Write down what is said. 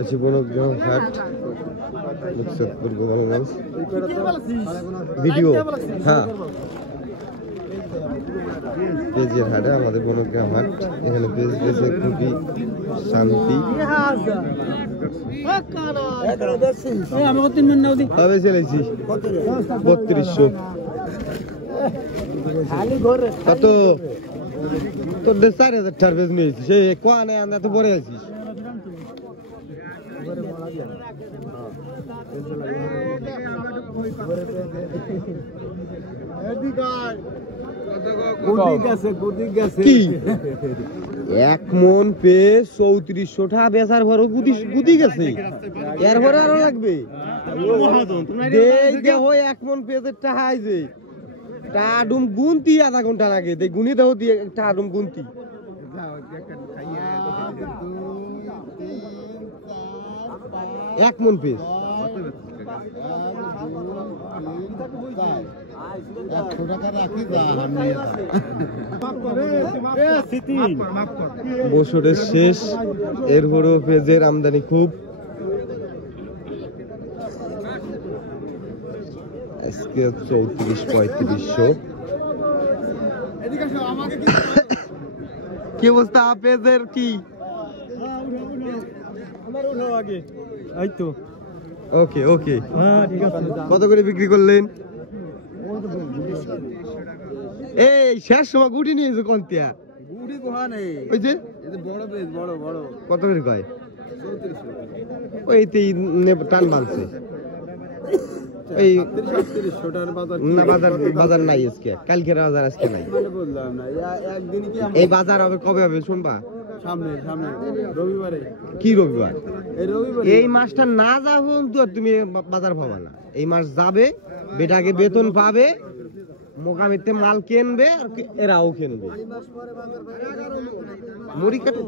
আছি বনগ্রাম হাট লক্ষ্মীপুর গোপালগঞ্জ ভিডিও। হ্যাঁ, পেঁয়াজের হাটে আমাদের বনগ্রাম হাট। এখানে পেঁয়াজ বেচে খুবই শান্তি। তবে চলেছি 3200। কত তোর 4000 টাকার পেঁয়াজ নিয়েছিস? সে কোয়া নেই, আমরা তো পরে আছিস। কি 1 মন পেঁয়াজ 3400 টাকা বেচার পরও গুদি গেছে, এর পরে আরো লাগবে। 1 মন পেঁয়াজের টাকা আইছে, টাডুম গুনতি আধা ঘন্টা লাগে। গুনি দাও দিয়ে টাডুম গুনতি। 1 মন পেঁয়াজ বছরের শেষ, এরপরও পেঁয়াজের আমদানি খুব। আজকে 3400-3500। কি অবস্থা পেঁয়াজের? কি ওকে ওকে, কত করে বিক্রি করলেন? এই শেষ সময় গুটি নিয়েছো কোনটিয়া? গুটি কোহা নেই, ওই যে বড় পেঁয়াজ, বড় বড়। কত করে কয়? 3400। ওইতেই টান বানছে। এই 3700 টাকার বাজার না, বাজার নাই আজকে। কালকের বাজার আজকে নাই, বললাম না। একদিন কি এই বাজার হবে? কবে হবে শুনবা? সামনে রবিবারে। কি রবিবার? এই রবিবার। এই মাসটা না যাবো তো তুমি বাজার পাবা না। এই মাস যাবে, বেটাকে বেতন পাবে, মোকামিতে মাল কিনবে, আর এরাও কিনবে। মুড়ি কাটে